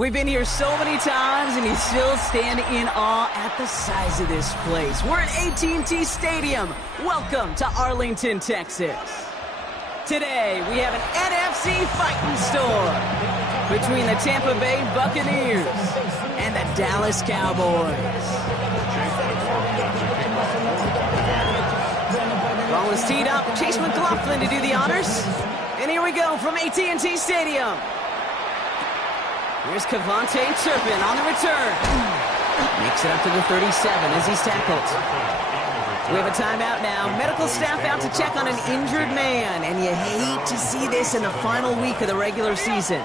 We've been here so many times, and you still stand in awe at the size of this place. We're at AT&T Stadium. Welcome to Arlington, Texas. Today, we have an NFC fighting storm between the Tampa Bay Buccaneers and the Dallas Cowboys. Ball is teed up. Chase McLaughlin to do the honors. And here we go from AT&T Stadium. Here's Kevontae Turpin on the return. Makes it up to the 37 as he's tackled. We have a timeout now. Medical staff out to check on an injured man. And you hate to see this in the final week of the regular season.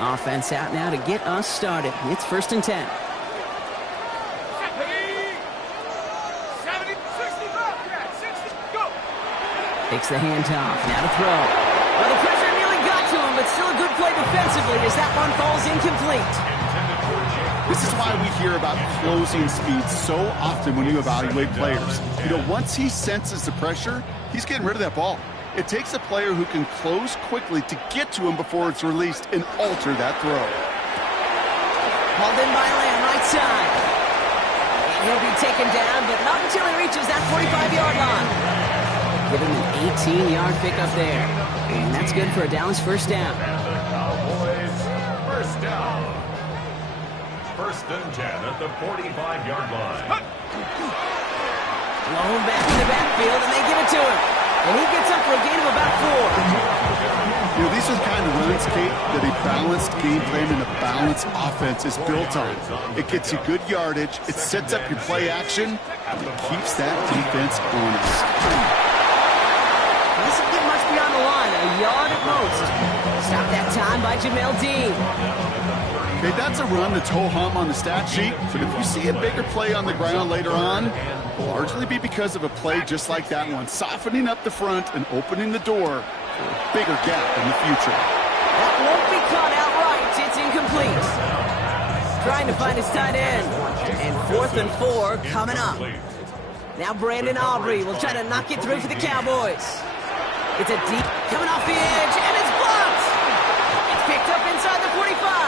Offense out now to get us started. It's 1st and 10. Takes the handoff. Now to throw. Well, the pressure nearly got to him, but still a good play defensively as that one falls incomplete. This is why we hear about closing speed so often when you evaluate players. You know, once he senses the pressure, he's getting rid of that ball. It takes a player who can close quickly to get to him before it's released and alter that throw. Hauled in by Lamb, right side. And he'll be taken down, but not until he reaches that 45-yard line. Give him an 18-yard pickup there. And that's good for a Dallas first down. Cowboys first down. 1st and 10 at the 45-yard line. Blown back in the backfield, and they give it to him. And he gets up for a gain of about 4. You know, these are the kind of runs, Kate, that a balanced game plan and a balanced offense is built on. It gets you good yardage, it sets up your play action, and it keeps that defense honest. Doesn't get much beyond the line, a yard at most. Stop that time by Jamel Dean. Okay, that's a run that's ho-hum on the stat sheet, but if you see a bigger play on the ground later on, it'll largely be because of a play just like that one, softening up the front and opening the door for a bigger gap in the future. That won't be caught outright. It's incomplete. Trying to find his tight end. And 4th and 4 coming up. Now Brandon Aubrey will try to knock it through for the Cowboys. It's a deep coming off the edge, and it's blocked. It's picked up inside the 45.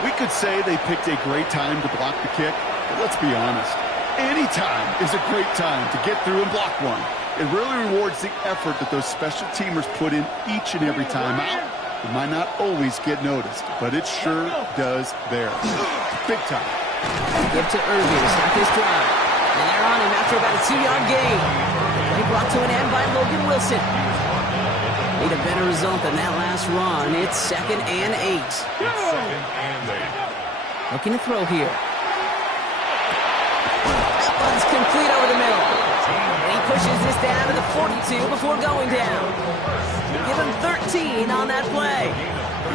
We could say they picked a great time to block the kick, but let's be honest. Any time is a great time to get through and block one. It really rewards the effort that those special teamers put in each and every time out. It might not always get noticed, but it sure does there. Big time. Give to Irving to start this drive. And they're on him after about a 2-yard gain. Play brought to an end by Logan Wilson. Need a better result than that last run. It's 2nd and 8. Looking to throw here. That one's complete over the middle. And he pushes this down to the 42 before going down. Give him 13 on that play.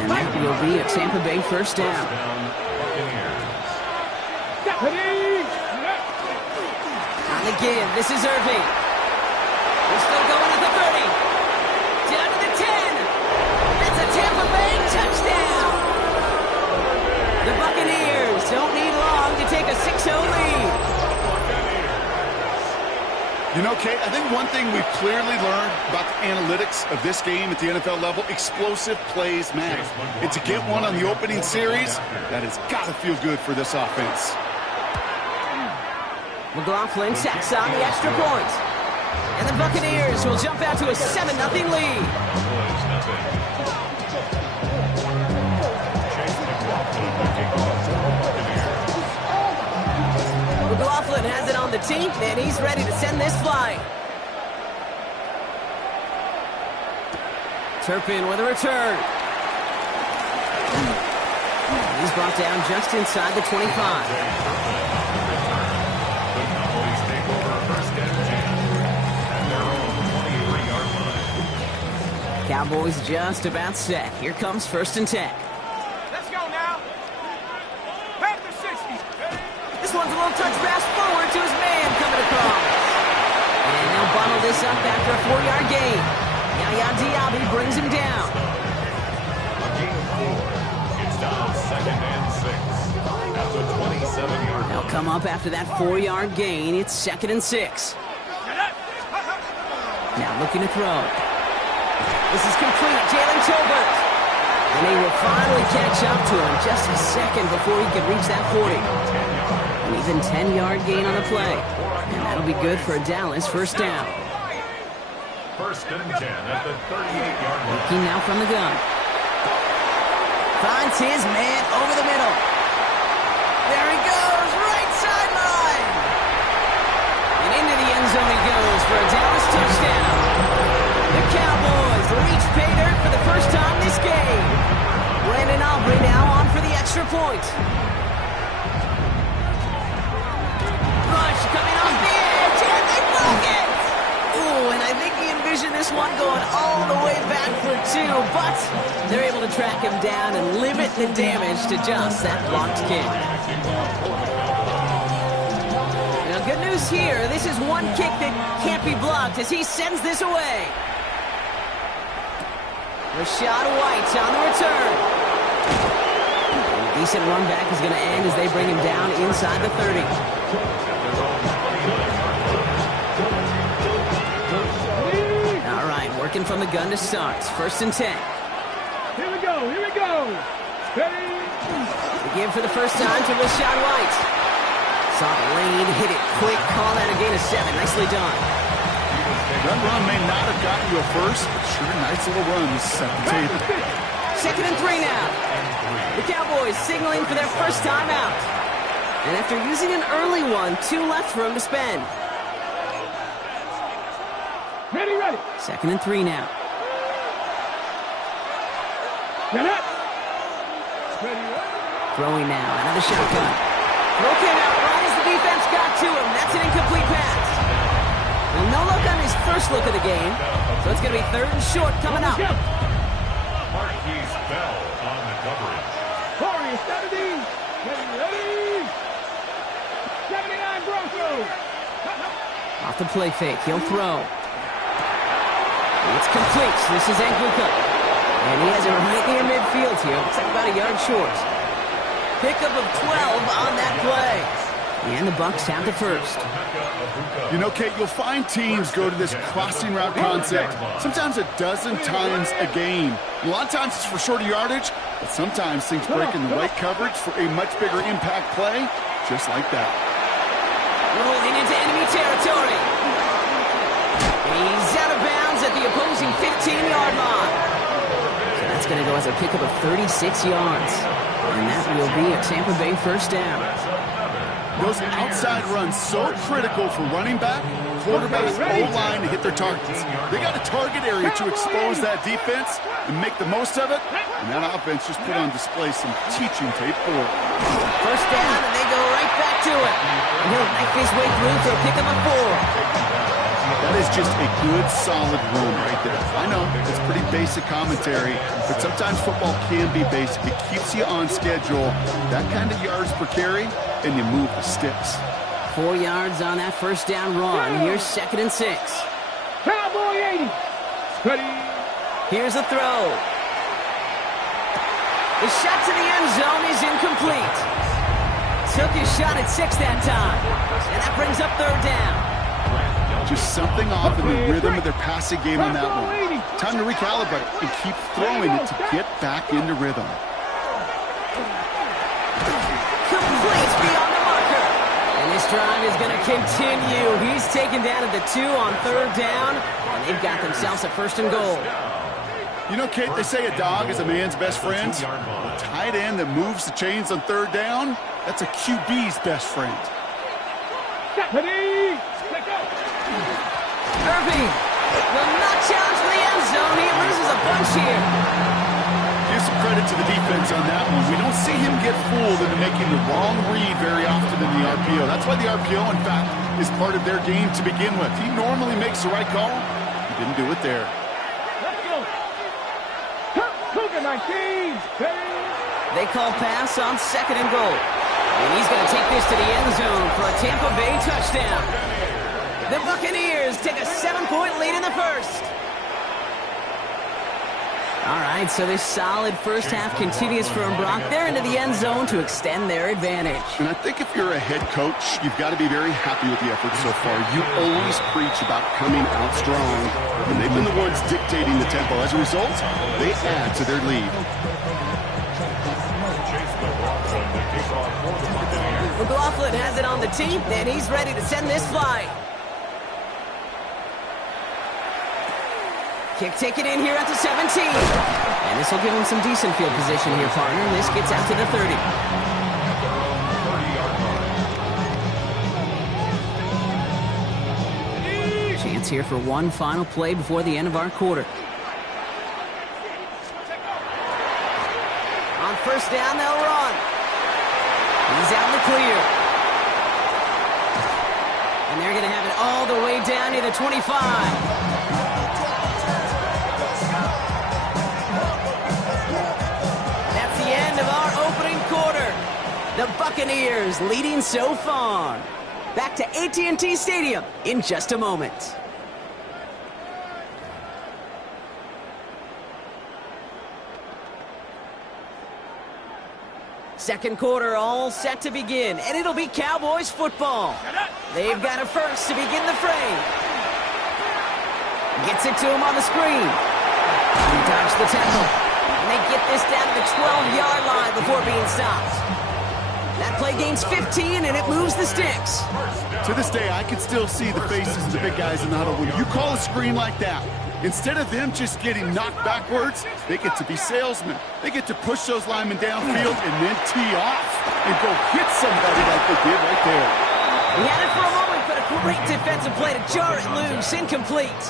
And that will be a Tampa Bay first down. On the give, this is Irving. They're still going at the 30. Down to the 10. That's a Tampa Bay touchdown. The Buccaneers don't need long to take a 6-0 lead. You know, Kate, I think one thing we've clearly learned about the analytics of this game at the NFL level, explosive plays matter. And to get one on the opening series, that has got to feel good for this offense. McLaughlin tacks on the extra point. And the Buccaneers will jump out to a 7-0 lead. McLaughlin has it on the tee, and he's ready to send this flying. Turpin with a return. He's brought down just inside the 25. Cowboys just about set. Here comes 1st and 10. Let's go now. Back to 60. This one's a little touch pass forward to his man coming across. And they'll bundle this up after a 4-yard gain. Yaya Diaby brings him down. It's now 2nd and 6 at the 27-yard line. They'll come up after that 4-yard gain. It's 2nd and 6. Now looking to throw. This is complete. Jalen Tolbert. And they will finally catch up to him just a second before he could reach that 40. An even 10-yard gain on the play. And that'll be good for a Dallas first down. First and 10 at the 38-yard line. Looking now from the gun. Finds his man over the middle. There he goes, right sideline. And into the end zone he goes for a Dallas touchdown. The Cowboys reach pay dirt for the first time this game. Brandon Aubrey now on for the extra point. Rush coming off the edge, and they broke it! Ooh, and I think he envisioned this one going all the way back for two, but they're able to track him down and limit the damage to just that blocked kick. Now, good news here. This is one kick that can't be blocked as he sends this away. Rashad White on the return. A decent run back is going to end as they bring him down inside the 30. All right, working from the gun to start. First and 10. Here we go, here we go. Steady. Again for the first time to Rashad White. Saw the lane, hit it quick, call that a gain of 7. Nicely done. That run may not have gotten you a first, but sure, nice little run to set the table. Second and 3 now. The Cowboys signaling for their first time out. And after using an early one, 2 left for him to spend. Ready, ready. Second and 3 now. Get up. Ready, ready. Throwing now out of the shotgun. Throw came out right as the defense got to him. That's an incomplete pass. Well, no look on his first look of the game, so it's going to be third and short coming up. Marquise Bell on the coverage. Corey, 70. Ready, ready. 79 Broncos. Off the play fake, he'll throw. It's complete. This is Anguka. And he has it right near midfield here. Looks like about a yard short. Pickup of 12 on that play. And the Bucs have the first. You know, Kate, you'll find teams go to this crossing route concept sometimes a dozen times a game. A lot of times it's for shorter yardage, but sometimes things break in the right coverage for a much bigger impact play, just like that. Rolling into enemy territory. He's out of bounds at the opposing 15-yard line. So that's going to go as a pickup of 36 yards. And that will be a Tampa Bay first down. Those outside runs so critical for running back, quarterback, O-line to hit their targets. They got a target area to expose that defense and make the most of it, and that offense just put on display some teaching tape for it. First down, and they go right back to it. And he'll knife his way through for a pickup of 4. That is just a good, solid run right there. I know, it's pretty basic commentary, but sometimes football can be basic. It keeps you on schedule, that kind of yards per carry, and you move the sticks. 4 yards on that first down run. Here's second and 6. Cowboy 80. Ready. Here's a throw. The shot to the end zone is incomplete. Took his shot at 6 that time. And that brings up third down. Just something off in the rhythm of their passing game on that one. Time to recalibrate and keep throwing it to get back into rhythm. Complete beyond the marker. And this drive is going to continue. He's taken down at the 2 on third down. And they've got themselves a first and goal. You know, Kate, they say a dog is a man's best friend. A tight end that moves the chains on third down, that's a QB's best friend. Ready. Let go. Irving will not challenge for the end zone. He loses a bunch here. Give some credit to the defense on that one. We don't see him get fooled into making the wrong read very often in the RPO. That's why the RPO, in fact, is part of their game to begin with. He normally makes the right call. He didn't do it there. Let's go. Cougar 19. Ready. They call pass on second and goal. And he's going to take this to the end zone for a Tampa Bay touchdown. The Buccaneers take a 7-point lead in the first. All right, so this solid first half continues for Brock. They're into the end zone to extend their advantage. And I think if you're a head coach, you've got to be very happy with the effort so far. You always preach about coming out strong, and they've been the ones dictating the tempo. As a result, they add to their lead. McLaughlin has it on the tee, and he's ready to send this flying. Kick taken in here at the 17. And this will give him some decent field position here, partner. And this gets out to the 30. Chance here for one final play before the end of our quarter. On first down, they'll run. He's out in the clear. And they're going to have it all the way down to the 25. Of our opening quarter. The Buccaneers leading so far. Back to AT&T Stadium in just a moment. Second quarter all set to begin, and it'll be Cowboys football. They've got a first to begin the frame. Gets it to him on the screen. He dodged the tackle. And they get this down to the 12-yard line before being stopped. That play gains 15, and it moves the sticks. To this day, I can still see the faces of the big guys in the huddle. When you call a screen like that, instead of them just getting knocked backwards, they get to be salesmen. They get to push those linemen downfield and then tee off and go hit somebody like they did right there. He had it for a moment, but a great defensive play to jar it loose. Incomplete.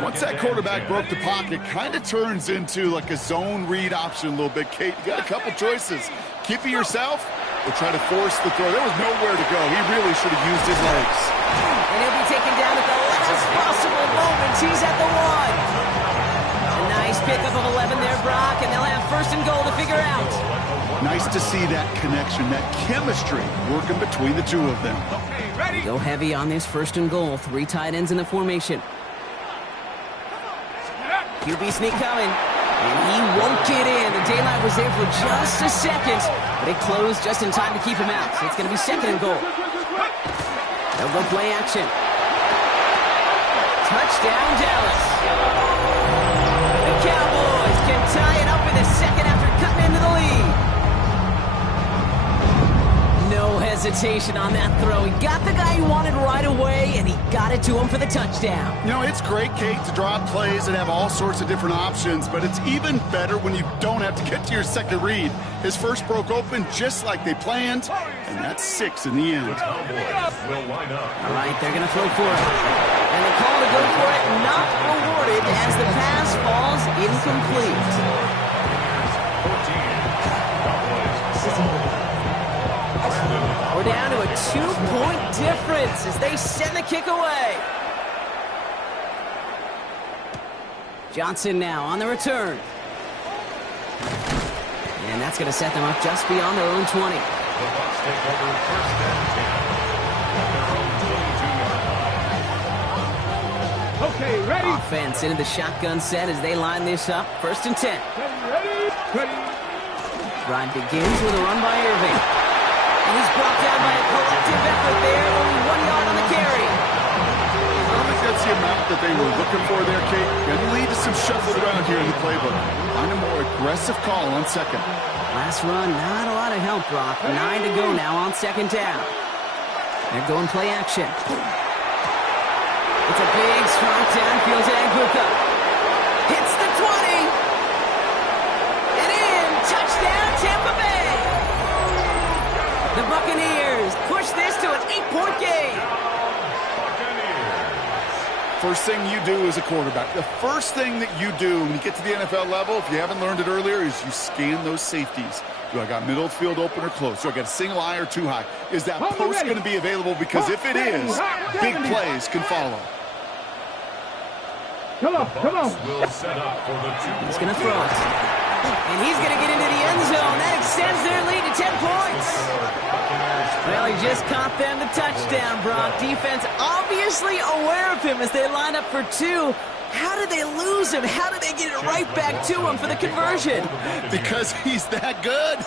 Once that quarterback broke the pocket, kind of turns into like a zone read option a little bit. Kate, you got a couple choices. Keep it yourself or try to force the throw. There was nowhere to go. He really should have used his legs. And he'll be taken down at the last possible moment. He's at the 1. A nice pickup of 11 there, Brock, and they'll have first and goal to figure out. Nice to see that connection, that chemistry working between the two of them. Okay, ready? Go heavy on this first and goal. 3 tight ends in the formation. QB sneak coming, and he won't get in. The daylight was there for just a second, but it closed just in time to keep him out. So it's going to be second and goal. They'll go play action. Touchdown, Dallas. The Cowboys can tie it up in the second after cutting into the lead. No hesitation on that throw. He got the guy he wanted right away, and he got it to him for the touchdown. You know, it's great, Kate, to draw up plays and have all sorts of different options, but it's even better when you don't have to get to your second read. His first broke open just like they planned, and that's 6 in the end. All right, they're going to throw for it. And the call to go for it not rewarded as the pass falls incomplete. We're down to a 2-point difference as they send the kick away. Johnson now on the return. And that's going to set them up just beyond their own 20. The Bucs take over first down 10 at their own 22-yard line. Okay, ready? Offense into the shotgun set as they line this up. First and 10. Ready? Ready? Drive begins with a run by Irving. And he's brought down by a collective effort there. Only 1 yard on the carry. I don't think that's the amount that they were looking for there, Kate. Going to lead to some shuffling around here in the playbook. Find a more aggressive call on second. Last run, not a lot of help, Brock. 9 to go now on second down. They're going play action. It's a big strong downfield to Aguka. Hits the 20. And in. Touchdown, Tampa Bay. The Buccaneers push this to an 8-point game. First thing you do as a quarterback, the first thing that you do when you get to the NFL level, if you haven't learned it earlier, is you scan those safeties. Do I got middle field open or close? Do I got a single eye or too high? Is that post going to be available? Because if it is, big plays can follow. Come on, come on. Will set up for the 2. He's going to throw it. And he's going to get into the end zone. That extends their lead to 10 points. Well, he just caught them the touchdown, Brock. Defense obviously aware of him as they line up for 2. How did they lose him? How did they get it right back to him for the conversion? Because he's that good.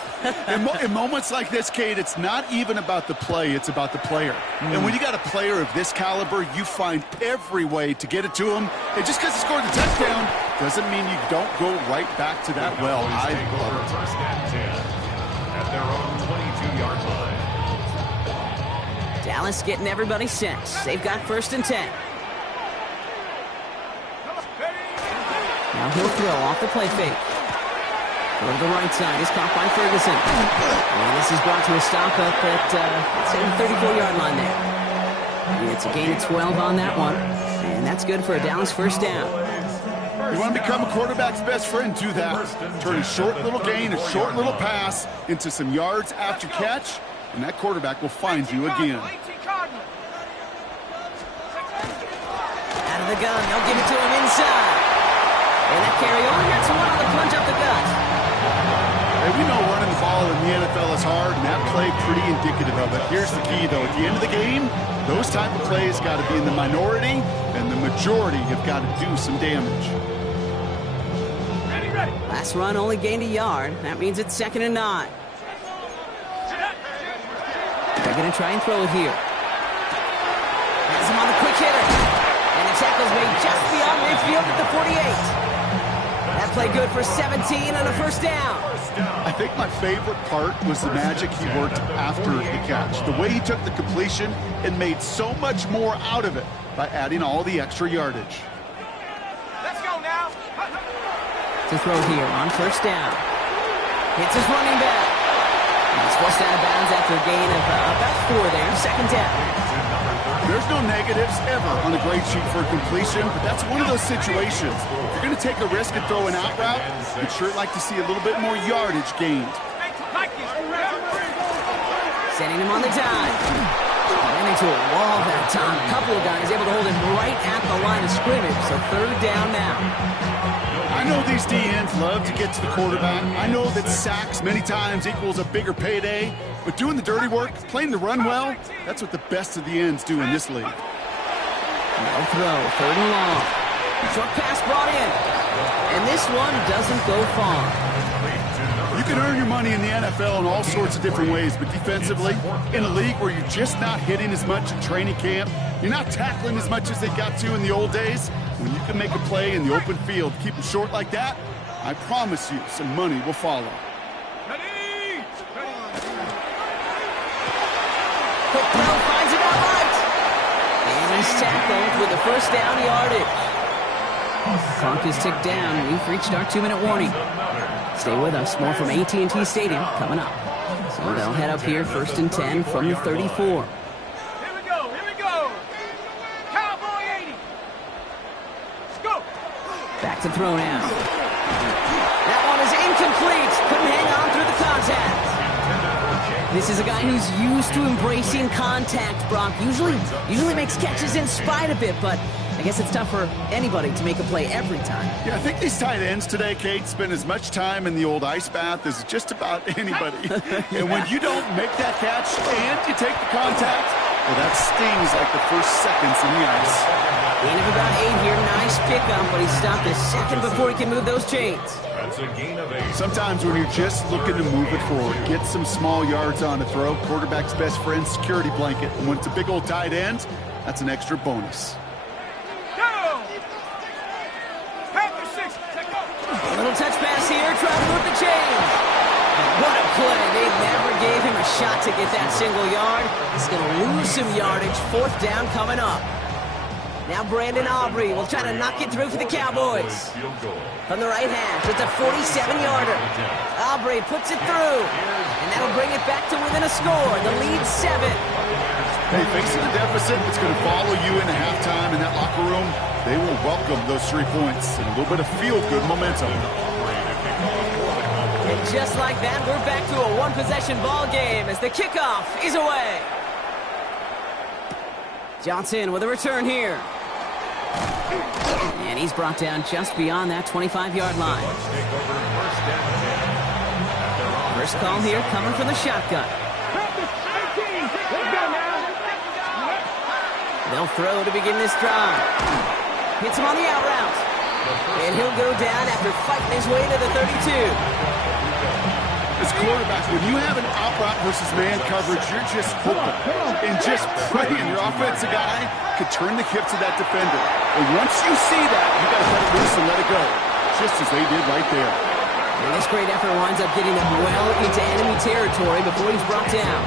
In moments like this, Kate, it's not even about the play, it's about the player. And when you got a player of this caliber, you find every way to get it to him. And just because he scored the touchdown doesn't mean you don't go right back to that well. I love it. First and 10 at their own 22-yard line. Dallas getting everybody set. They've got first and 10. Now he'll throw off the play fake. Over the right side is caught by Ferguson. And this is brought to a stop up at, let's say, the 34-yard line there. And it's a gain of 12 on that one. And that's good for a Dallas first down. You want to become a quarterback's best friend, do that. Turn a short little gain, a short little pass into some yards after catch, and that quarterback will find you again. Out of the gun, they'll give it to him inside. And that carry over here, it's one on the plunge up the gut. Hey, we know running the ball in the NFL is hard, and that play pretty indicative of it. Here's the key, though. At the end of the game, those type of plays got to be in the minority, and the majority have got to do some damage. Last run only gained a yard. That means it's 2nd and 9. They're going to try and throw it here. Has him on the quick hitter. And the tackle's made just beyond midfield at the 48. That play good for 17 on a first down. I think my favorite part was the magic he worked after the catch. The way he took the completion and made so much more out of it by adding all the extra yardage. Let's go now. To throw here on first down. Hits his running back. He's forced out of bounds after a gain of about 4 there. 2nd down. There's no negatives ever on a great shoot for completion, but that's one of those situations. If you're going to take a risk and throw an out route, you'd sure like to see a little bit more yardage gained. Sending him on the dive. Ran into a wall that time. A couple of guys able to hold him right at the line of scrimmage, so 3rd down now. I know these DNs love to get to the quarterback. I know that sacks many times equals a bigger payday, but doing the dirty work, playing the run well, that's what the best of the ends do in this league. No throw, 3rd and long. Short pass brought in, and this one doesn't go far. You can earn your money in the NFL in all sorts of different ways, but defensively, in a league where you're just not hitting as much at training camp, you're not tackling as much as they got to in the old days, when you can make a play in the open field, keep it short like that, I promise you some money will follow. Quick throw, finds it out right. And he's tackled with the first down yardage. Clock is ticked down. We've reached our 2-minute warning. Stay with us. More from AT&T Stadium coming up. So they'll head up here 1st and 10 from the 34. Here we go. Cowboy 80. Let's go. Back to throw now. That one is incomplete. Couldn't hang on through the contact. This is a guy who's used to embracing contact, Brock. Usually makes catches in spite of it, but I guess it's tough for anybody to make a play every time. Yeah, I think these tight ends today, Kate, spend as much time in the old ice bath as just about anybody. And when you don't make that catch and you take the contact, well, that stings like the first seconds in the ice. Gain of about 8 here. Nice pickup, but he stopped a second before he can move those chains. That's a gain of 8. Sometimes when you're just looking to move it forward, get some small yards on a throw, quarterback's best friend, security blanket. And when it's a big old tight end, that's an extra bonus. A little touch pass here, trying to move the chains. What a play. They never gave him a shot to get that single yard. He's going to lose some yardage. 4th down coming up. Now Brandon Aubrey will try to knock it through for the Cowboys. From the right hash, it's a 47-yarder. Aubrey puts it through, and that'll bring it back to within a score. The lead 7. Hey, facing the deficit, it's going to follow you into halftime in that locker room. They will welcome those 3 points and a little bit of feel-good momentum. And just like that, we're back to a one-possession ball game as the kickoff is away. Johnson with a return here. And he's brought down just beyond that 25-yard line. First call here coming from the shotgun. They'll throw to begin this drive. Hits him on the out route. And he'll go down after fighting his way to the 32. As quarterbacks, when you have an out-route versus man coverage, you're just hoping and just praying your offensive guy could turn the hips of that defender. And once you see that, you got to cut it loose and let it go, just as they did right there. And this great effort winds up getting him well into enemy territory before he's brought down.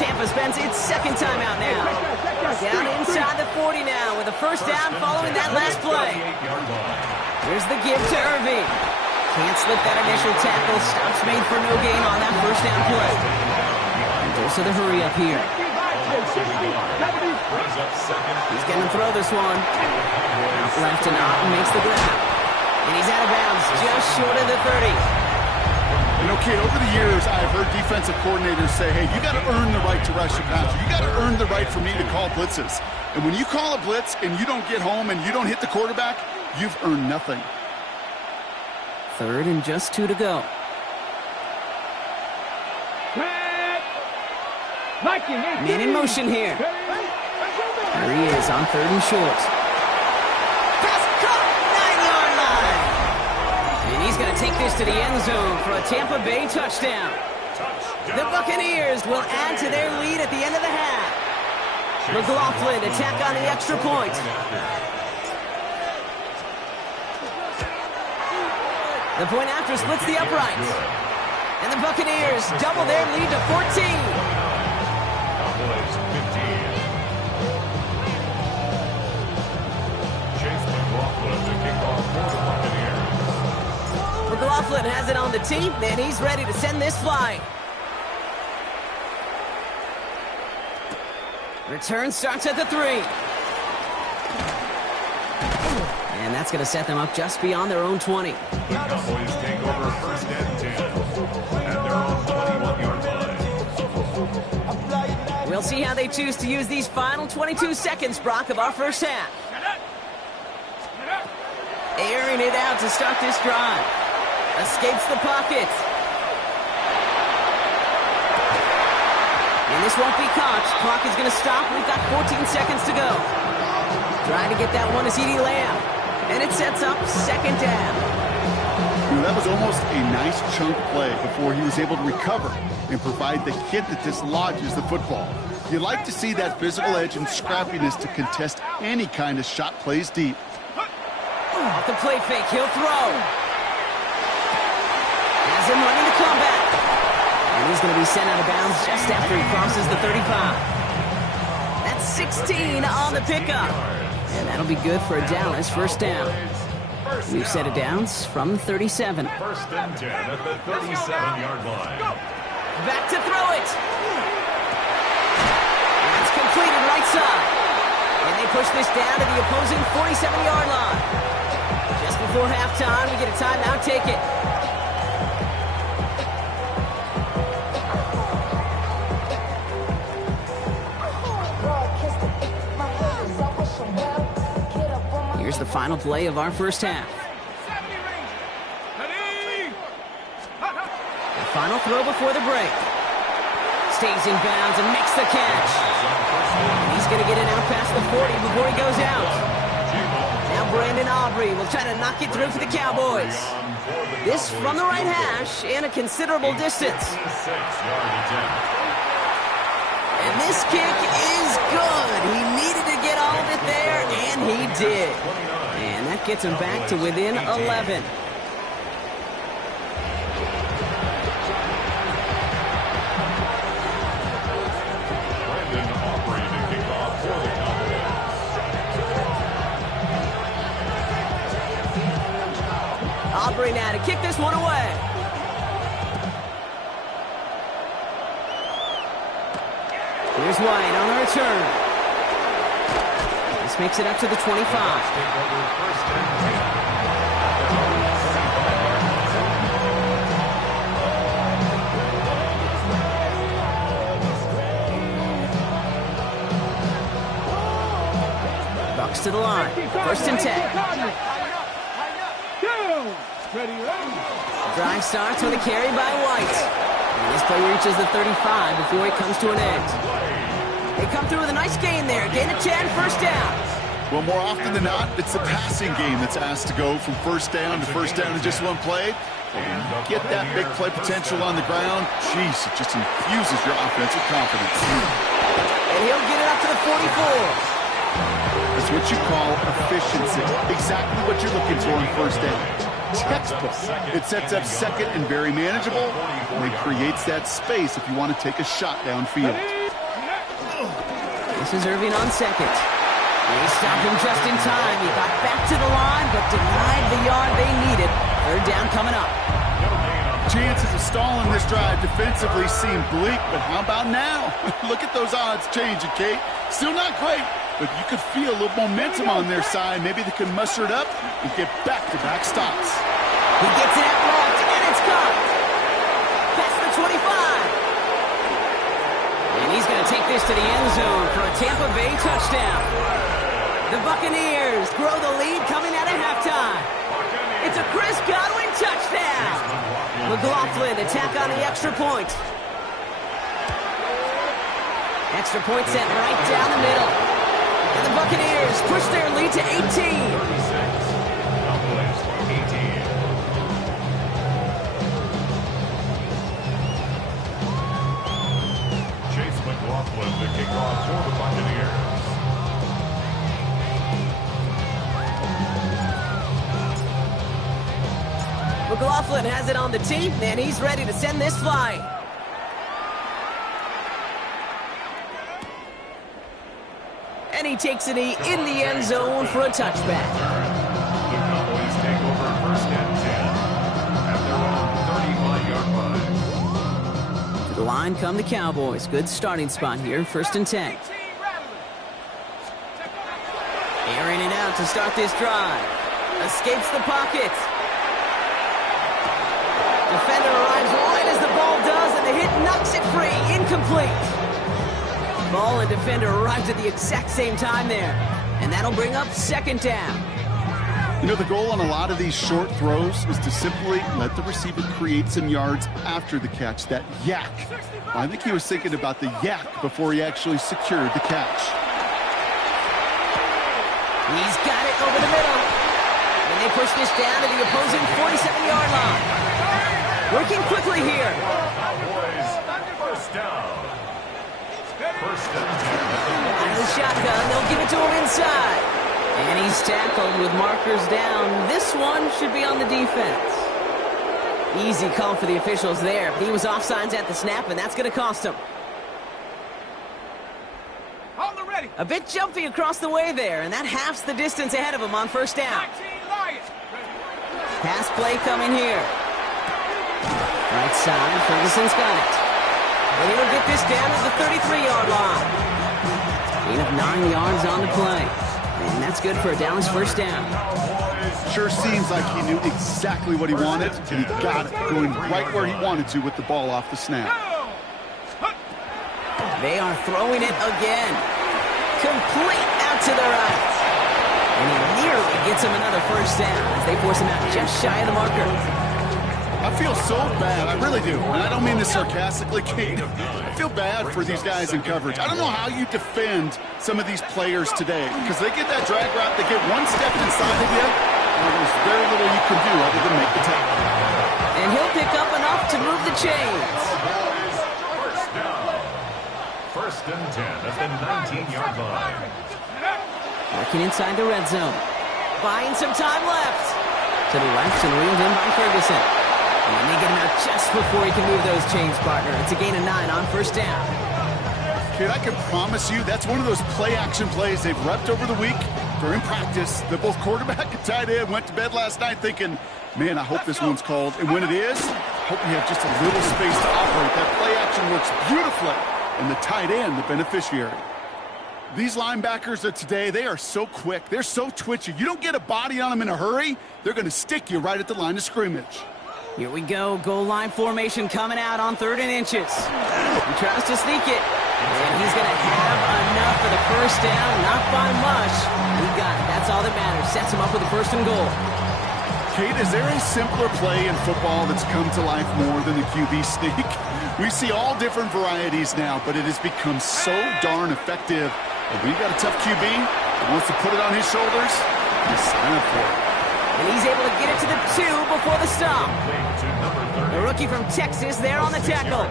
Tampa spends its second time out now. Down inside the 40 now with a first down following that last play. Here's the give to Irving. Can't slip that initial tackle. Stops made for no gain on that first down play. And goes to the hurry up here. He's going to throw this one. Out left and Otten makes the grab. And he's out of bounds just short of the 30. You know, kid, over the years, I've heard defensive coordinators say, hey, you got to earn the right to rush your passer. You got to earn the right for me to call blitzes. And when you call a blitz and you don't get home and you don't hit the quarterback, you've earned nothing. Third and just 2 to go. Man in motion here. There he is on 3rd and short. Pass caught, 9-yard line. And he's going to take this to the end zone for a Tampa Bay touchdown. The Buccaneers will add to their lead at the end of the half. McLaughlin to tack on the extra point. The point after splits the uprights. And the Buccaneers double their lead to 14. Cowboys 15. Chase McLaughlin to kick off for the Buccaneers. McLaughlin has it on the tee, and he's ready to send this flying. Return starts at the 3. And that's going to set them up just beyond their own 20. The Cowboys take over first and 10 at their own 21-yard line. We'll see how they choose to use these final 22 seconds, Brock, of our first half. Airing it out to start this drive. Escapes the pocket. And this won't be caught. Clock is going to stop. We've got 14 seconds to go. Trying to get that one to CeeDee Lamb. And it sets up second down. You know, that was almost a nice chunk play before he was able to recover and provide the hit that dislodges the football. You like to see that physical edge and scrappiness to contest any kind of shot plays deep. Off the play fake, he'll throw. Has him running the comeback. And he's going to be sent out of bounds just after he crosses the 35. That's 16 on the pickup. And that'll be good for a Dallas first down. We've set it downs from 37. First and 10 at the 37-yard line. Back to throw it. It's completed right side. And they push this down to the opposing 47-yard line. Just before halftime, we get a timeout, take it. Here's the final play of our first half. The final throw before the break. Stays in bounds and makes the catch. And he's going to get it out past the 40 before he goes out. Now Brandon Aubrey will try to knock it through for the Cowboys. This from the right hash and a considerable distance. And this kick is good. He needed to get all of it there, and he did. And that gets him back to within 11. Brandon Aubrey to kick off for the Cowboys. Aubrey now to kick this one away. Here's White on the return. This makes it up to the 25. Bucks to the line. First and 10. Drive starts with a carry by White. And this play reaches the 35 before it comes to an end. They come through with a nice gain there. Gain of 10, first down. Well, more often than not, it's the passing game that's asked to go from first down in just one play. Get that big play potential on the ground. Jeez, it just infuses your offensive confidence. And he'll get it up to the 44. That's what you call efficiency. Exactly what you're looking for on first down. Textbook. It sets up second and very manageable, and it creates that space if you want to take a shot downfield. This is Irving on second. They stopped him just in time. He got back to the line, but denied the yard they needed. Third down coming up. Chances of stalling this drive defensively seem bleak, but how about now? Look at those odds changing, Kate. Still not great, but you could feel a little momentum on their side. Maybe they can muster it up and get back-to-back stops. He gets it out blocked, and it's caught. Past the 25. And he's going to take this to the end zone for a Tampa Bay touchdown. The Buccaneers grow the lead coming out of halftime. It's a Chris Godwin touchdown. McLaughlin attack on the extra point. Extra point set right down the middle. And the Buccaneers push their lead to 18. McLaughlin to kick off for the Buccaneers. McLaughlin has it on the tee, and he's ready to send this flying. And he takes it in the end zone for a touchback. The Cowboys take over first and 10 at their own 35-yard line. To the line come the Cowboys. Good starting spot here, first and 10. Airing it out to start this drive. Escapes the pocket. Defender arrives right as the ball does, and the hit knocks it free. Incomplete. Ball and defender arrives at the exact same time there. And that'll bring up second down. You know, the goal on a lot of these short throws is to simply let the receiver create some yards after the catch, that yak. Well, I think he was thinking about the yak before he actually secured the catch. He's got it over the middle. And they push this down to the opposing 47-yard line. Working quickly here. Cowboys, first down. First and 10. Out of the shotgun, they'll give it to him inside. And he's tackled with markers down. This one should be on the defense. Easy call for the officials there. He was offsides at the snap, and that's going to cost him. Hold it ready. A bit jumpy across the way there, and that halves the distance ahead of him on first down. 19 Lions. Pass play coming here. Right side, Ferguson's got it. And he'll get this down to the 33-yard line. Gain of 9 yards on the play. And that's good for a Dallas first down. Sure seems like he knew exactly what he wanted, and he got it, going right where he wanted to with the ball off the snap. They are throwing it again. Complete out to the right. And he nearly gets him another first down as they force him out just shy of the marker. I feel so bad, I really do, and I don't mean this sarcastically, Kate. I feel bad for these guys in coverage. I don't know how you defend some of these players today, because they get that drag route, they get one step inside of you, and there's very little you can do other than make the tackle. And he'll pick up enough to move the chains. First down. First and 10 at the 19-yard line. Working inside the red zone. Buying some time left. To the left and reeled in by Ferguson. And they get him out just before he can move those chains, partner. It's a gain of 9 on first down. Kid, I can promise you that's one of those play-action plays they've repped over the week during practice that both quarterback and tight end went to bed last night thinking, man, I hope this one's called. And when it is, I hope we have just a little space to operate. That play-action works beautifully, and the tight end, the beneficiary. These linebackers of today, they are so quick. They're so twitchy. You don't get a body on them in a hurry, they're going to stick you right at the line of scrimmage. Here we go. Goal line formation coming out on 3rd and inches. He tries to sneak it. And he's going to have enough for the first down. Not by much. He got it. That's all that matters. Sets him up with the 1st and goal. Kate, is there a simpler play in football that's come to life more than the QB sneak? We see all different varieties now, but it has become so darn effective. When you got a tough QB, He wants to put it on his shoulders. He's sign up for it. And he's able to get it to the 2 before the stop. The rookie from Texas there on the tackle.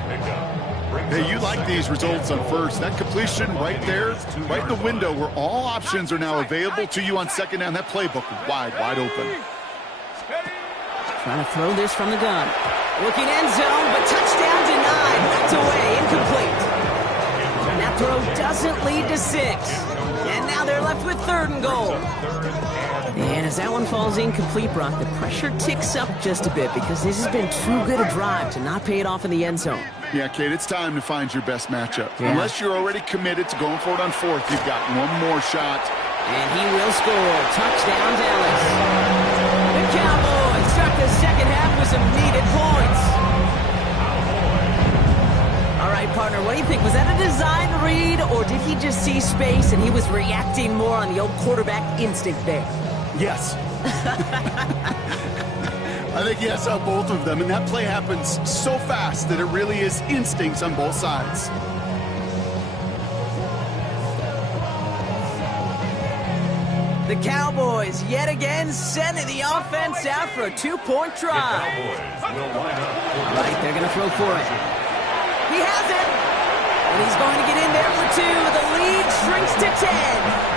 Hey, you like these results on first. That completion right there, right in the window where all options are now available to you on second down. That playbook wide open. Trying to throw this from the gun. Looking end zone, but touchdown denied. Knocked away, incomplete. And that throw doesn't lead to 6. And now they're left with 3rd and goal. And as that one falls incomplete, Brock, the pressure ticks up just a bit because this has been too good a drive to not pay it off in the end zone. Yeah, Kate, it's time to find your best matchup. Yeah. Unless you're already committed to going for it on 4th, you've got one more shot. And he will score. Touchdown, Dallas. The Cowboys start the second half with some needed points. All right, partner, what do you think? Was that a design read, or did he just see space and he was reacting more on the old quarterback instinct there? Yes. I think yes on both of them, and that play happens so fast that it really is instincts on both sides. The Cowboys yet again sending the offense out for a 2-point try. Right, they're going to throw for it. He has it. And he's going to get in there for 2. The lead shrinks to 10.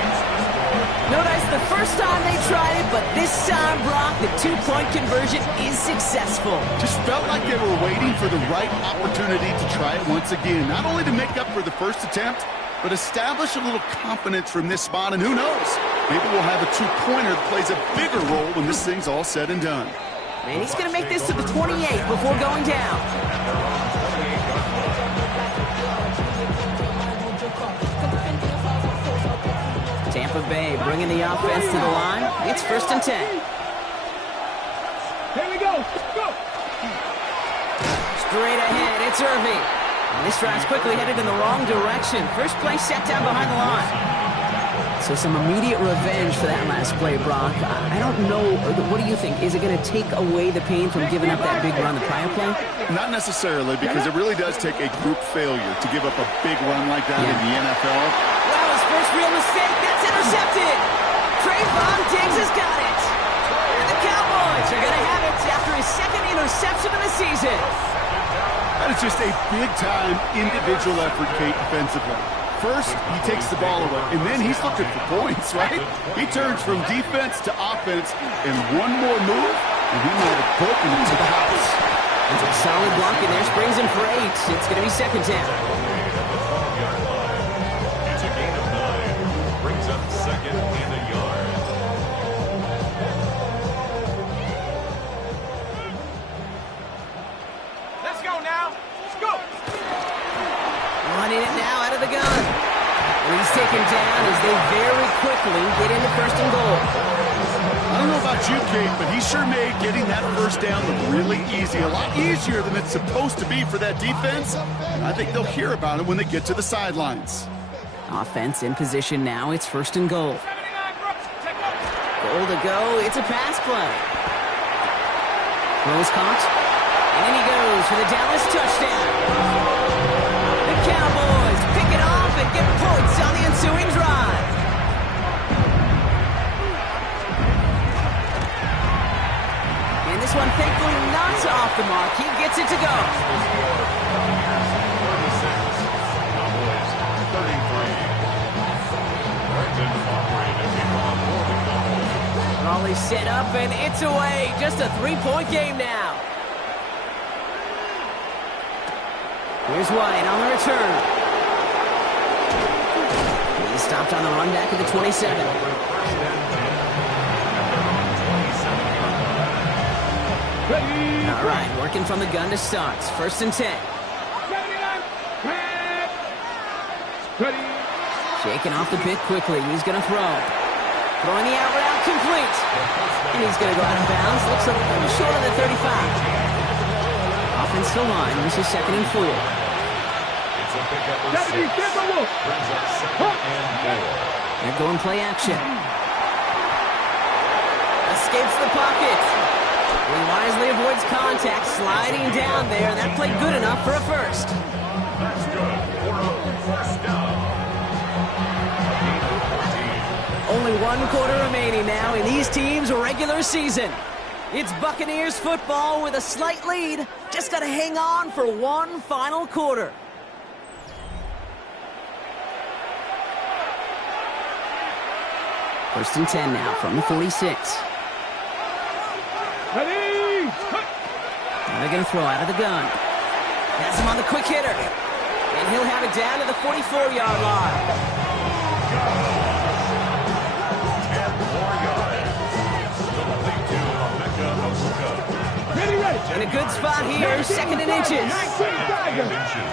Notice the first time they tried it, but this time, Brock, the 2-point conversion is successful. Just felt like they were waiting for the right opportunity to try it once again. Not only to make up for the first attempt, but establish a little confidence from this spot. And who knows, maybe we'll have a 2-pointer that plays a bigger role when this thing's all said and done. And he's going to make this to the 28 before going down. Tampa Bay bringing the offense to the line. It's 1st and 10. Here we go. Go. Straight ahead, it's Irving. And this drive's quickly headed in the wrong direction. First play set down behind the line. So some immediate revenge for that last play, Brock. I don't know. What do you think? Is it going to take away the pain from giving up that big run the prior play? Not necessarily, because it really does take a group failure to give up a big run like that in the NFL. That was first real mistake. That's intercepted. Trayvon Diggs has got it. And the Cowboys are going to have it after his 2nd interception of the season. That is just a big-time individual effort, Kate, defensively. First, he takes the ball away, and then he's looking for points, right? He turns from defense to offense, and one more move, and he might have broken into the house. It's a solid block in there, springs him for 8. It's going to be 2nd down. It's a gain of 9. Brings up 2nd and a yard. Let's go now. Let's go. Running it now out of the gun. And he's taken down as they very quickly get into 1st and goal. I don't know about you, Kate, but he sure made getting that first down look really easy. A lot easier than it's supposed to be for that defense. And I think they'll hear about it when they get to the sidelines. Offense in position now. It's 1st and goal. Goal to go. It's a pass play. Throws caught. And in he goes for the Dallas touchdown. The Cowboys pick it off and get points on the ensuing drive. And this one, thankfully, not off the mark. He gets it to go. 36, Raleigh set up, and it's away. Just a 3-point game now. Here's White on the return. He's stopped on the run back at the 27. All right, working from the gun to start. 1st and 10. Shaking off the pit quickly. He's going to throw. Throwing the out route complete. And he's going to go out of bounds. Looks a little short of the 35. Offensive line. This is 2nd and 4. It's a pickup of 6. Brings up 2nd and 4. They're going play action. Escapes the pocket. He wisely avoids contact, sliding down there, and that played good enough for a first. That's good for a first down. only one quarter remaining now in these teams' regular season. It's Buccaneers football with a slight lead. Just got to hang on for one final quarter. First and 10 now from the 46. Ready? Now they're going to throw out of the gun. Has him on the quick hitter. And he'll have it down to the 44-yard line. 10 more yards. Complete to Emeka Okuka. Ready. In a good spot here, second and inches. Second and inches.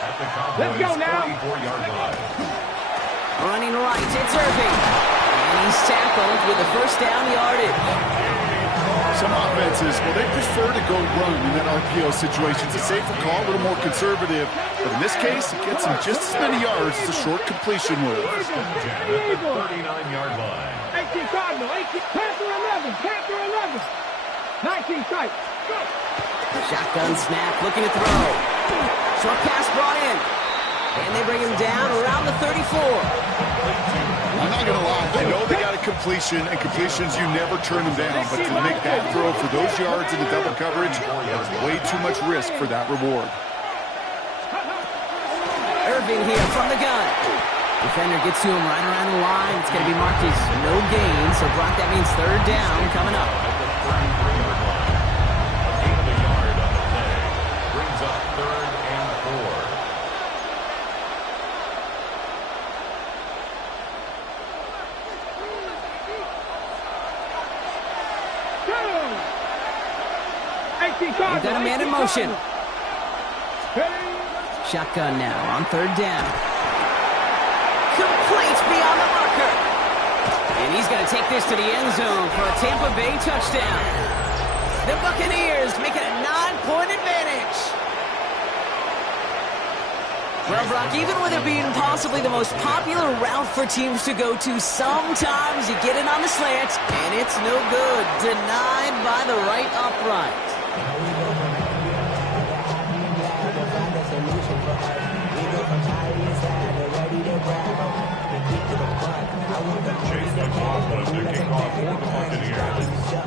At the Let's go Cowboys' now. 44-yard line. Running right, it's Irving. And he's tackled with the first down yardage. Some offenses, well, they prefer to go run in that RPO situation. It's a safer call, a little more conservative. But in this case, it gets him just as many yards as a short completion would. First and 10 at the 39-yard line. 18 Cardinal, 18, Panther 11, 19 sight. Go. Shotgun snap, looking to throw. Short pass brought in. And they bring him down around the 34. I'm not going to lie. I know they got a completion, and completions, you never turn them down. But to make that throw for those yards in the double coverage, there's way too much risk for that reward. Irving here from the gun. Defender gets to him right around the line. It's going to be marked as no gain. So, Brock, that means third down coming up. At the 33-yard line. A gain of a yard on the play. Brings up 3rd and 4. They've got a man in motion. Shotgun now on third down. Complete beyond the marker. And he's going to take this to the end zone for a Tampa Bay touchdown. The Buccaneers make it a 9-point advantage. Well, Brock, even with it being possibly the most popular route for teams to go to, sometimes you get it on the slant, and it's no good. Denied by the right upright.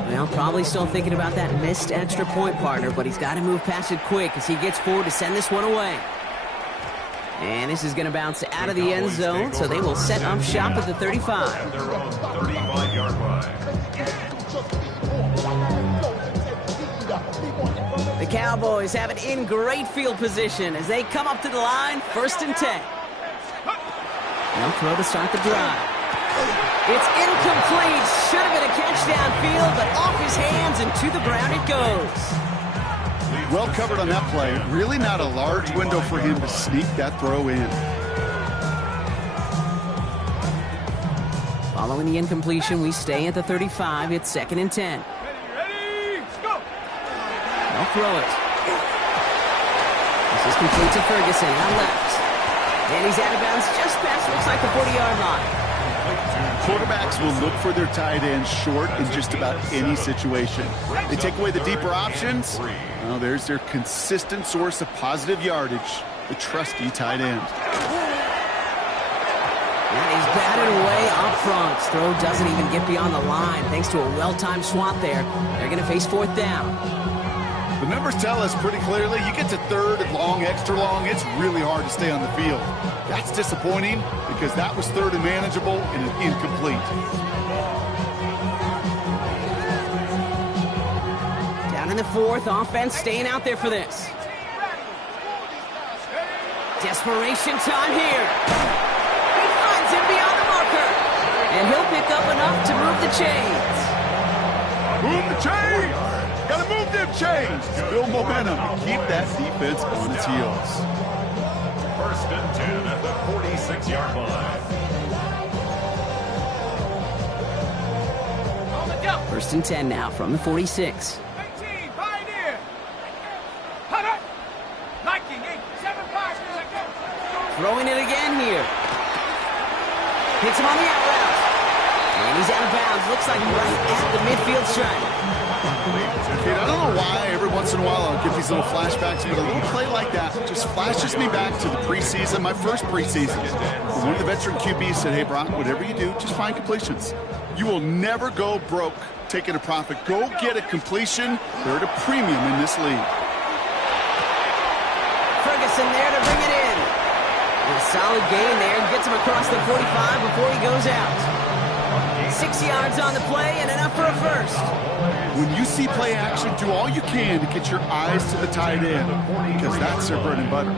Well, probably still thinking about that missed extra point, partner, but he's got to move past it quick as he gets forward to send this one away. And this is going to bounce out of the end zone, so they will set up shop at the 35. At their own 35-yard line. The Cowboys have it in great field position as they come up to the line, 1st and 10. They'll throw to start the drive. It's incomplete. Should have been a catch downfield, but off his hands and to the ground it goes. Well covered on that play. Really not a large window for him to sneak that throw in. Following the incompletion, we stay at the 35. It's 2nd and 10. Ready, go. They'll throw it. This is complete to Ferguson on left. And he's out of bounds just past, looks like the 40-yard line. Quarterbacks will look for their tight end short in just about any situation. They take away the deeper options. Well, there's their consistent source of positive yardage, the trusty tight end. And he's batted away up front. Throw doesn't even get beyond the line thanks to a well-timed swat there. They're going to face 4th down. The numbers tell us pretty clearly, you get to 3rd and long, extra long, it's really hard to stay on the field. That's disappointing because that was 3rd and manageable and an incomplete. Down in the 4th, offense staying out there for this. Desperation time here. He finds him beyond the marker. And he'll pick up enough to move the chains. Move the chains! Gotta move them chains! Build momentum and keep that defense on its heels. 1st and 10 at the 46-yard line. 1st and 10 now from the 46. 18, Pioneer. Hunter. 19, 8, 7, 5, Throwing it again here. Hits him on the out route. And he's out of bounds. Looks like right at the midfield stripe. I don't know why every once once in a while I'll get these little flashbacks, but a little play like that just flashes me back to the preseason, my first preseason. One of the veteran QBs said, hey, Brock, whatever you do, just find completions. You will never go broke taking a profit. Go get a completion. They're at a premium in this league. Ferguson there to bring it in. And a solid gain there. Gets him across the 45 before he goes out. 6 yards on the play and enough for a first. When you see play action, do all you can to get your eyes to the tight end, because that's their bread and butter.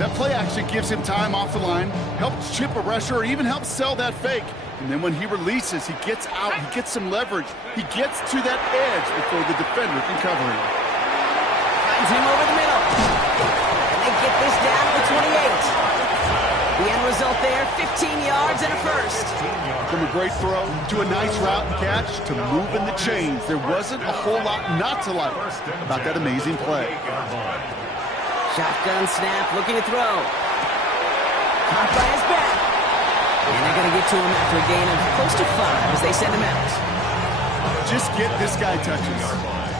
That play action gives him time off the line, helps chip a rusher, or even helps sell that fake. And then when he releases, he gets out, he gets some leverage. He gets to that edge before the defender can cover him. Finds him over the middle. And they get this down to the 28. The end result there, 15 yards and a first. From a great throw to a nice route and catch to moving the chains, there wasn't a whole lot not to like about that amazing play. Shotgun snap, looking to throw. Caught by his back. And they're going to get to him after a gain of close to 5 as they send him out. Just get this guy touches.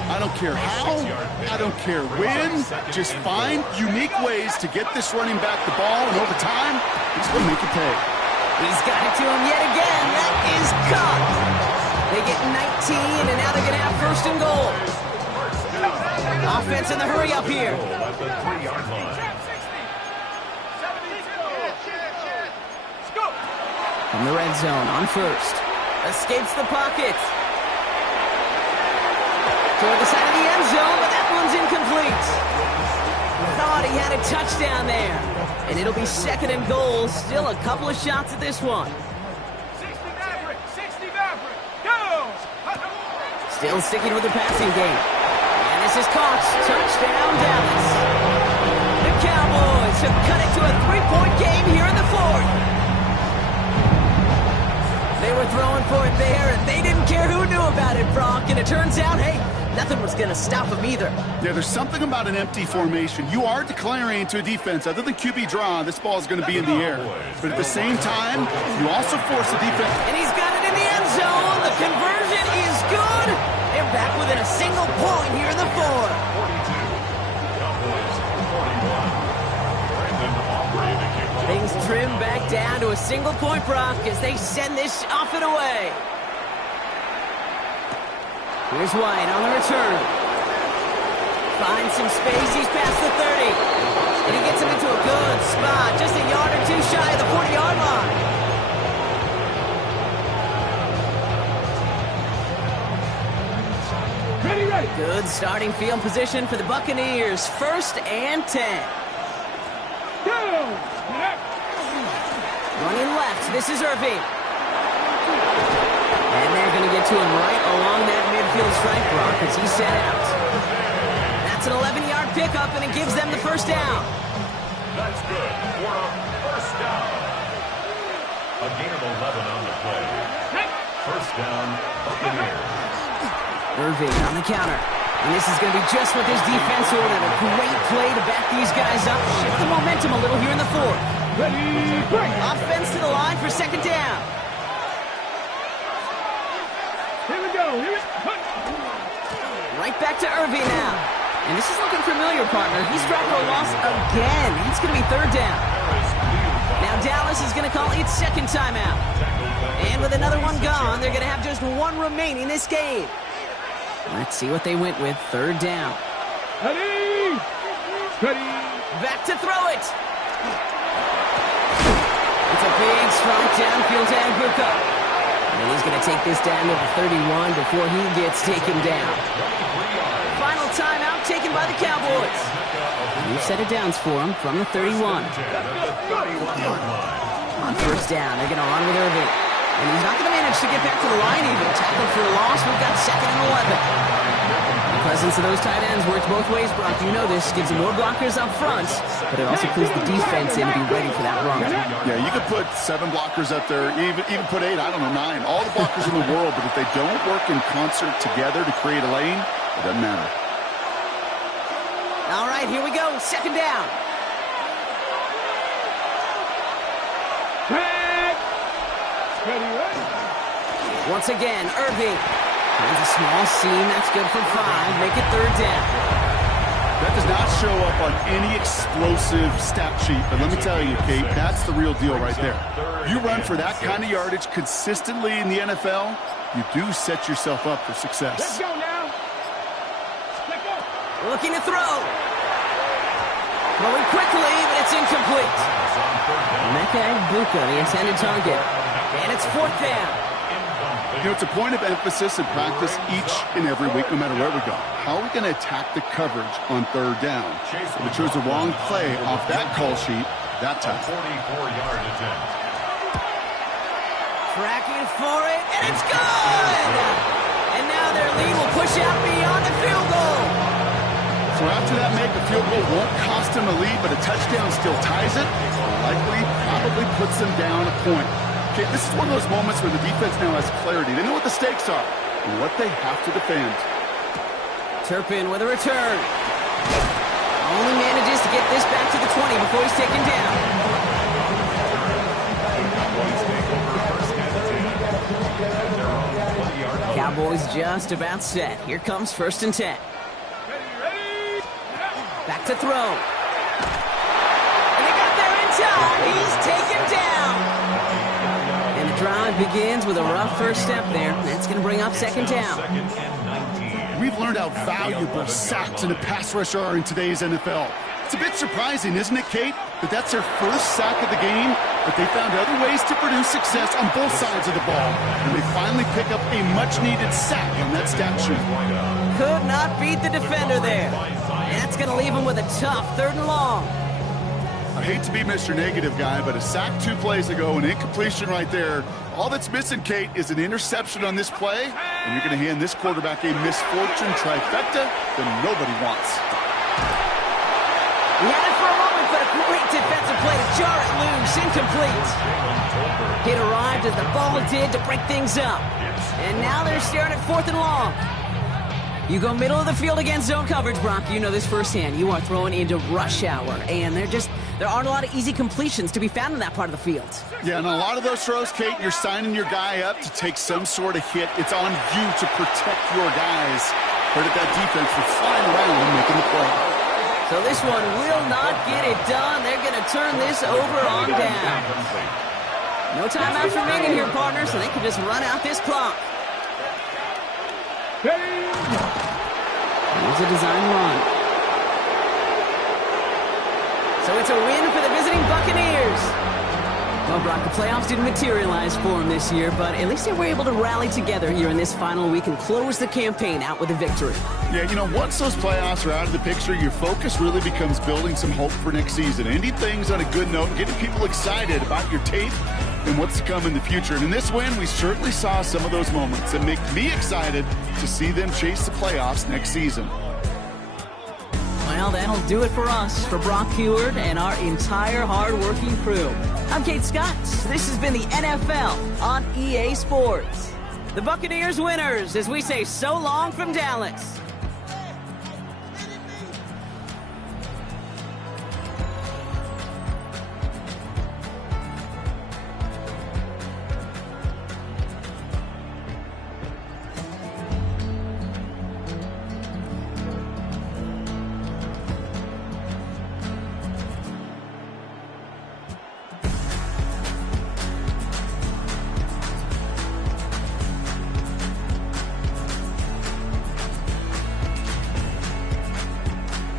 I don't care how, I don't care when, just find unique ways to get this running back the ball, and over time, he's going to make it pay. He's got it to him yet again. That is caught. They get 19, and now they're going to have first and goal. Offense in the hurry up here. From the red zone on first. Escapes the pocket. Toward the side of the end zone, but that one's incomplete. Thought he had a touchdown there. And it'll be second and goal. Still a couple of shots at this one. 60 Maverick, go! Still sticking with the passing game. And this is caught. Touchdown, Dallas. The Cowboys have cut it to a 3-point game here in the fourth. They were throwing for it there, and they didn't care who knew about it, Brock. And it turns out, hey, nothing was going to stop them either. Yeah, there's something about an empty formation. You are declaring to a defense, other than QB draw, this ball is going to be in the air. But at the same time, you also force the defense. And he's got it in the end zone. The conversion is good. They're back within a single point here in the fourth. 42. Cowboys 41. Things trim back down to a single point, Brock, as they send this off and away. Here's White on the return. Finds some space. He's past the 30. And he gets him into a good spot. Just a yard or two shy of the 40-yard line. Ready. Good starting field position for the Buccaneers. 1st and 10. Go! Running left. This is Irving. And they're going to get to him right along that midfield strike, Brock, as he's set out. That's an 11-yard pickup, and it gives them the first down. That's good for a first down. A gain of 11 on the play. First down, Buccaneers. Irving on the counter. And this is going to be just what this defense ordered. A great play to back these guys up. Shift the momentum a little here in the fourth. Ready, break! Offense to the line for second down. Here we go. Right back to Irving now. And this is looking familiar, partner. He's dropped for a loss again. It's going to be third down. Now Dallas is going to call its second timeout. And with another one gone, they're going to have just one remaining this game. Let's see what they went with. Third down. Ready! Back to throw it. It's a big, strong downfield to Aguka. And he's going to take this down to the 31 before he gets taken down. Final timeout taken by the Cowboys. New set of downs for him from the 31. On first down, they're going to run with Irving. And he's not going to manage to get back to the line even. Tackled for a loss. We've got second and 11. The presence of those tight ends works both ways, Brock. You know this. Gives them more blockers up front, but it also clues the defense in to be ready for that run. Yeah, you could put 7 blockers up there, even put 8, I don't know, 9. All the blockers in the world, but if they don't work in concert together to create a lane, it doesn't matter. All right, here we go. Second down. Once again, Irving. Finds a small seam. That's good for 5. Make it third down. show up on any explosive stat sheet, but let me tell you, Kate, that's the real deal right there. You run for that kind of yardage consistently in the NFL, you do set yourself up for success. Let's go now. Let's go. Looking to throw. Throwing quickly, but it's incomplete. Mecca Buka, the intended target. And it's 4th down. You know, it's a point of emphasis in practice each and every week, no matter where we go. How are we going to attack the coverage on 3rd down? If we chose the wrong play off that call sheet that time. 44-yard attempt. Tracking for it, and it's good! And now their lead will push out beyond the field goal. So after that make, a field goal won't cost them a lead, but a touchdown still ties it, or likely probably puts them down a point. Okay, this is one of those moments where the defense now has clarity. They know what the stakes are and what they have to defend. Turpin with a return. Only manages to get this back to the 20 before he's taken down. Cowboys just about set. Here comes 1st and 10. Back to throw. And they got there in time. He's taken down. And the drive begins with a rough first step there. That's going to bring up 2nd down. We've learned how valuable sacks in a pass rush are in today's NFL. It's a bit surprising, isn't it, Kate, that that's their first sack of the game, but they found other ways to produce success on both sides of the ball, and they finally pick up a much-needed sack on that stat sheet. Could not beat the defender there. And that's going to leave him with a tough 3rd and long. I hate to be Mr. Negative guy, but a sack 2 plays ago, an incompletion right there. All that's missing, Kate, is an interception on this play, and you're going to hand this quarterback a misfortune trifecta that nobody wants. He had it for a moment, but a great defensive play to jar it loose, incomplete. It arrived as the ball did to break things up. And now they're staring at 4th and long. You go middle of the field against zone coverage, Brock. You know this firsthand. You are throwing into rush hour, and there aren't a lot of easy completions to be found in that part of the field. Yeah, and a lot of those throws, Kate, you're signing your guy up to take some sort of hit. It's on you to protect your guys. Credit that defense for flying around and making the play. So this one will not get it done. They're going to turn this over on down. No timeouts remaining here, partner, so they can just run out this clock. Here's a design run. So it's a win for the visiting Buccaneers. Well, Brock, the playoffs didn't materialize for them this year, but at least they were able to rally together here in this final week and close the campaign out with a victory. Yeah, you know, once those playoffs are out of the picture, your focus really becomes building some hope for next season. Ending things on a good note, getting people excited about your tape and what's to come in the future. And in this win, we certainly saw some of those moments that make me excited to see them chase the playoffs next season. Well, that'll do it for us, for Brock Heward and our entire hard-working crew. I'm Kate Scott. This has been the NFL on EA Sports. The Buccaneers winners as we say so long from Dallas.